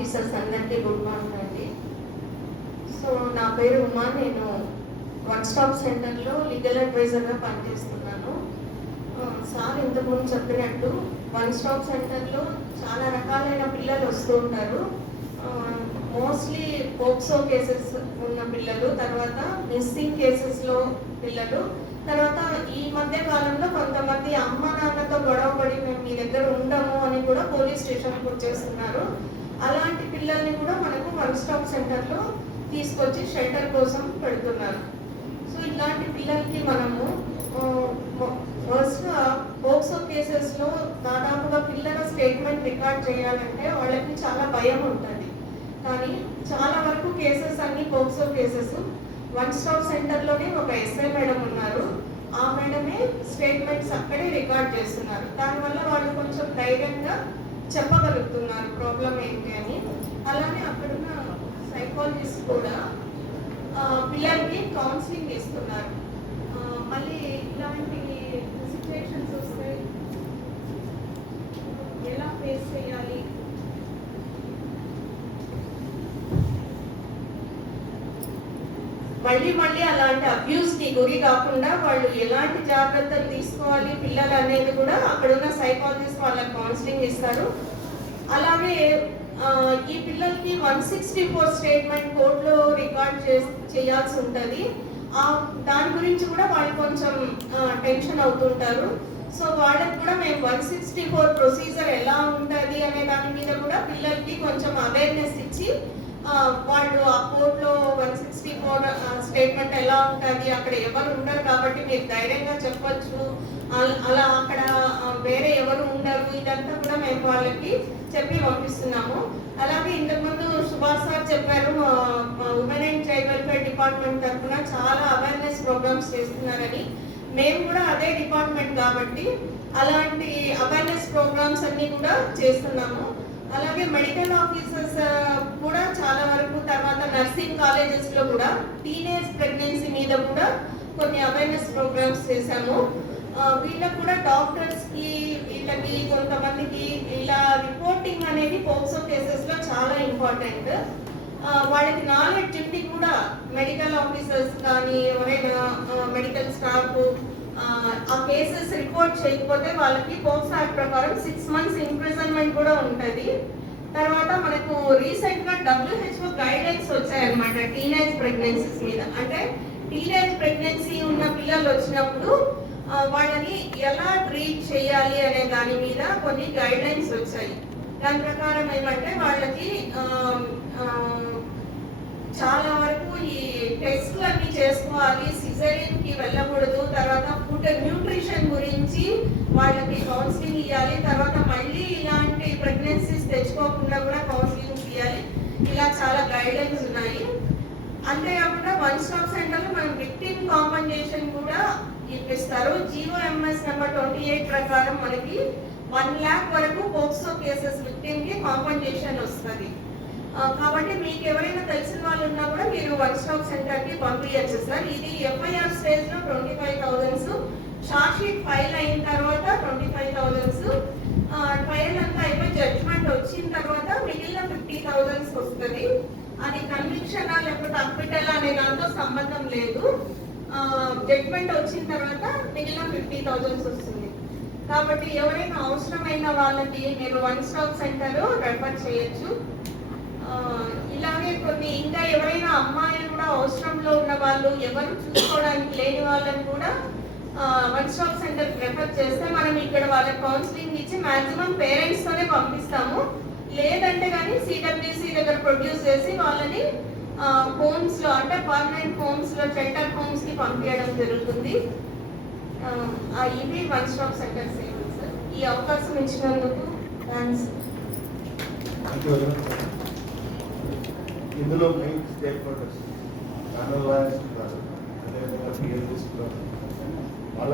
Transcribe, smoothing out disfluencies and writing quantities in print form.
Officers అందరికీ good morning అండి. So నా పేరు ఉమా, నేను వన్ స్టాప్ సెంటర్లో లీగల్ అడ్వైజర్గా పనిచేస్తున్నాను. సార్ ఇంతకుముందు చెప్పినట్టు వన్ స్టాప్ సెంటర్లో చాలా రకాలైన పిల్లలు వస్తూ ఉంటారు. మోస్ట్లీ పోక్సో కేసెస్ ఉన్న పిల్లలు, తర్వాత మిస్సింగ్ కేసెస్లో పిల్లలు, తర్వాత ఈ మధ్య కాలంలో కొంతమంది అమ్మ నాన్నతో గొడవపడి మేము మీ దగ్గర ఉండము అని కూడా పోలీస్ స్టేషన్కి వచ్చేస్తున్నారు. అలాంటి పిల్లల్ని కూడా మనకు వన్ స్టాప్ సెంటర్లో తీసుకొచ్చి షెల్టర్ కోసం పెడుతున్నారు. సో ఇలాంటి పిల్లలకి మనము ఫస్ట్గా పోక్సో కేసెస్లో దాదాపుగా పిల్లల స్టేట్మెంట్ రికార్డ్ చేయాలంటే వాళ్ళకి చాలా భయం ఉంటుంది. కానీ చాలా వరకు కేసెస్ అన్ని పోక్సో కేసెస్ వన్ స్టాప్ సెంటర్లోనే ఒక ఎస్ఐ మేడం ఉన్నారు. ఆ మేడమే స్టేట్మెంట్స్ అక్కడే రికార్డ్ చేస్తున్నారు. దానివల్ల వాళ్ళు కొంచెం ధైర్యంగా చెప్పగలుగుతున్నారు ప్రాబ్లం ఏంటి అని. అలానే అక్కడున్న సైకాలజిస్ట్ కూడా పిల్లలకి కౌన్సిలింగ్ ఇస్తున్నారు. మళ్ళీ ఇలాంటి సిచ్యువేషన్స్ వస్తే ఎలా ఫేస్ చేయాలి, మళ్ళీ అలాంటి అబ్యూస్కి గురి కాకుండా వాళ్ళు ఎలాంటి జాగ్రత్తలు తీసుకోవాలి పిల్లలు అనేది కూడా అక్కడున్న సైకాలజిస్ట్ వాళ్ళకి కౌన్సిలింగ్ ఇస్తారు. అలాగే ఈ పిల్లలకి 164 స్టేట్మెంట్ కోర్టులో రికార్డ్ చేయాల్సి ఉంటుంది. దాని గురించి కూడా వాళ్ళు కొంచెం టెన్షన్ అవుతుంటారు. సో వాళ్ళకి కూడా మేము 164 ప్రొసీజర్ ఎలా ఉంటుంది అనే దాని మీద కూడా పిల్లలకి కొంచెం అవేర్నెస్ ఇచ్చి వాళ్ళు ఆ కోర్టులో 164 స్టేట్మెంట్ ఎలా ఉంటుంది, అక్కడ ఎవరు ఉండరు కాబట్టి మీరు ధైర్యంగా చెప్పొచ్చు, అలా అక్కడ వేరే ఎవరు ఉండరు, ఇదంతా కూడా మేము వాళ్ళకి చెప్పి పంపిస్తున్నాము. అలాగే ఇంతకుముందు సుభాష్ సార్ చెప్పారు, women and child welfare department తరఫున చాలా అవేర్నెస్ ప్రోగ్రామ్స్ చేస్తున్నారని. మేము కూడా అదే డిపార్ట్మెంట్ కాబట్టి అలాంటి అవేర్నెస్ ప్రోగ్రామ్స్ అన్నీ కూడా చేస్తున్నాము. అలాగే మెడికల్ ఆఫీసర్స్ కూడా చాలా వరకు, తర్వాత నర్సింగ్ కాలేజెస్లో కూడా టీనేజ్ ప్రెగ్నెన్సీ మీద కూడా కొన్ని అవేర్నెస్ ప్రోగ్రామ్స్ చేశాము. వీళ్ళకు కూడా డాక్టర్స్కి వీళ్ళకి కొంతమందికి ఇలా రిపోర్టింగ్ అనేది పోక్సో కేసెస్లో చాలా ఇంపార్టెంట్. వాళ్ళకి నాలెడ్జ్ ఉండి కూడా మెడికల్ ఆఫీసర్స్ కానీ ఎవరైనా మెడికల్ స్టాఫ్ ఆ కేసెస్ రిపోర్ట్ చేయకపోతే వాళ్ళకి పోక్సో యాక్ట్ ప్రకారం 6 months ఇంప్రిజన్మెంట్ కూడా ఉంటుంది. తర్వాత మనకు రీసెంట్గా WHO గైడ్లైన్స్ వచ్చాయన్నమాట టీనేజ్ ప్రెగ్నెన్సీస్ మీద. అంటే టీనేజ్ ప్రెగ్నెన్సీ ఉన్న పిల్లలు వచ్చినప్పుడు వాళ్ళని ఎలా ట్రీట్ చేయాలి అనే దాని మీద కొన్ని గైడ్లైన్స్ వచ్చాయి. దాని ప్రకారం ఏమంటే వాళ్ళకి చాలా వరకు ఈ టెస్ట్లు అన్ని చేసుకోవాలి, సిజేరియన్కి వెళ్ళకూడదు, తర్వాత ఫుడ్ న్యూట్రిషన్ గురించి వాళ్ళకి కౌన్సిలింగ్ ఇవ్వాలి, తర్వాత మళ్ళీ ఇలాంటి ప్రెగ్నెన్సీస్ తెచ్చుకోకుండా కూడా కౌన్సిలింగ్ ఇవ్వాలి. ఇలా చాలా గైడ్లైన్స్ ఉన్నాయి. అంతేకాకుండా వన్ స్టాప్ సెంటర్లో మనం విక్టిమ్ కాంపన్సేషన్ కూడా ఇప్పిస్తారు. GOMS నెంబర్ 28 ప్రకారం మనకి 1 lakh వరకు పోక్సో కేసెస్ విక్టిమ్కి కాంపన్సేషన్ వస్తుంది. కాబట్టి మీకు ఎవరైనా తెలిసిన వాళ్ళు ఉన్నా కూడా మీరు వన్ స్టాప్ సెంటర్కి పంపించచ్చు సార్. ఇది FIR స్టేజ్లో 25,000, షార్ట్ షీట్ ఫైల్ అయిన తర్వాత 25,000, ట్రయల్ అంతా అయిపోయి జడ్జ్మెంట్ వచ్చిన తర్వాత మిగిలిన 50,000 వస్తుంది. అది కన్విక్షనా లేకపోతే అక్విటల్ అనే దాంతో సంబంధం లేదు. జడ్జ్మెంట్ వచ్చిన తర్వాత మిగిలిన 50,000 వస్తుంది. కాబట్టి ఎవరైనా అవసరమైన వాళ్ళకి మీరు వన్ స్టాప్ సెంటర్ రెఫర్ చేయొచ్చు. ఇలాగే కొన్ని ఇంకా ఎవరైనా అమ్మాయిలు కూడా అవసరంలో ఉన్న వాళ్ళు, ఎవరు చూసుకోవడానికి లేని వాళ్ళని కూడా వన్ స్టాప్ సెంటర్ రెఫర్ చేస్తే మనం ఇక్కడ వాళ్ళకి కౌన్సిలింగ్ ఇచ్చి మ్యాక్సిమం పేరెంట్స్తోనే పంపిస్తాము. లేదంటే కానీ CWC దగ్గర ప్రొడ్యూస్ చేసి వాళ్ళని హోమ్స్లో, అంటే పర్మనెంట్ హోమ్స్లో, షెల్టర్ హోమ్స్కి పంపించడం జరుగుతుంది. ఇవి వన్ స్టాప్ సెంటర్ సేవలు సార్. ఈ అవకాశం ఇచ్చినందుకు థ్యాంక్స్. ఇందులో మెయిన్ స్టేక్ హోల్డర్స్, అదేవిధంగా PLDs వాళ్ళ